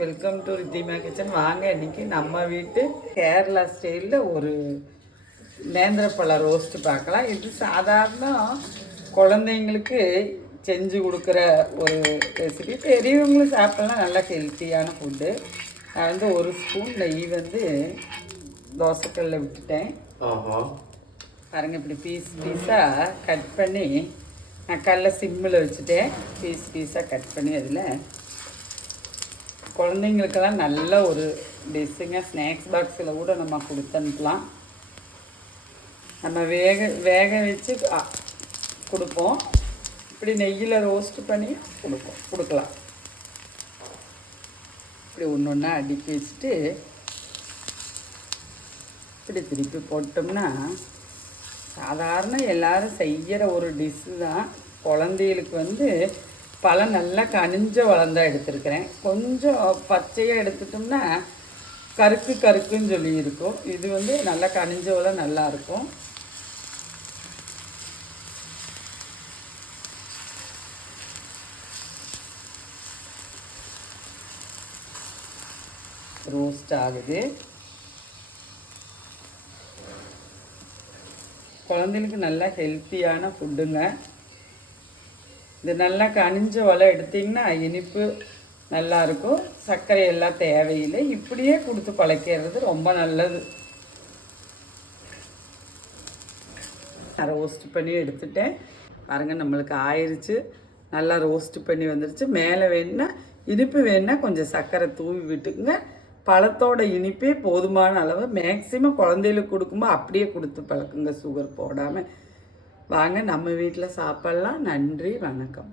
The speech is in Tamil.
Welcome to Ridhima kitchen. வாங்க இன்றைக்கி நம்ம வீட்டு கேரளா ஸ்டைலில் ஒரு நேந்திரப்பழ ரோஸ்ட்டு பார்க்கலாம். இது சாதாரண குழந்தைங்களுக்கு செஞ்சு கொடுக்குற ஒரு ரெசிபி. பெரியவங்களும் சாப்பிட்லாம், நல்லா ஹெல்த்தியான ஃபுட்டு. நான் ஒரு ஸ்பூன் நெய் தோசைக்கல்லில் விட்டுட்டேன். பாருங்கள், இப்படி பீஸாக கட் பண்ணி நான் கல்லை சிம்மில் வச்சுட்டேன். பீஸாக கட் பண்ணி அதில் குழந்தைங்களுக்கெல்லாம் நல்ல ஒரு டிஷ்ஷுங்க. ஸ்நாக்ஸ் பாக்ஸில் கூட நம்ம கொடுத்தனுப்பலாம். நம்ம வேக வச்சு கொடுப்போம். இப்படி நெய்யில் ரோஸ்ட் பண்ணி கொடுக்கலாம். இப்படி ஒன்று ஒன்றா அடுக்கி வச்சுட்டு இப்படி திருப்பி போட்டோம்னா சாதாரண எல்லோரும் செய்கிற ஒரு டிஷ்ஷு தான். குழந்தைகளுக்கு பழம் நல்லா கனிஞ்ச வளர்ந்தான் எடுத்துருக்கிறேன். கொஞ்சம் பச்சையாக எடுத்துட்டோம்னா கருக்குன்னு சொல்லி இருக்கும். இது நல்லா கனிஞ்ச வளம் நல்லாயிருக்கும். ரோஸ்ட் ஆகுது. குழந்தைகளுக்கு நல்லா ஹெல்த்தியான ஃபுட்டுங்க. இது நல்லா கனிஞ்ச வளம் எடுத்திங்கன்னா இனிப்பு நல்லாயிருக்கும். சர்க்கரை எல்லாம் தேவையில்லை. இப்படியே கொடுத்து பழக்கிறது ரொம்ப நல்லது. ரோஸ்ட் பண்ணி எடுத்துட்டேன். பாருங்கள், நம்மளுக்கு ஆயிடுச்சு. நல்லா ரோஸ்ட் பண்ணி வந்துடுச்சு. மேலே வேணுன்னா இனிப்பு வேணுன்னா கொஞ்சம் சர்க்கரை தூவி விட்டுக்குங்க. பழத்தோட இனிப்பே போதுமான அளவு. மேக்ஸிமம் குழந்தைகளுக்கு கொடுக்கும்போது அப்படியே கொடுத்து பழக்குங்க, சுகர் போடாமல். வாங்க நம்ம வீட்டில் சாப்பிட்லாம். நன்றி, வணக்கம்.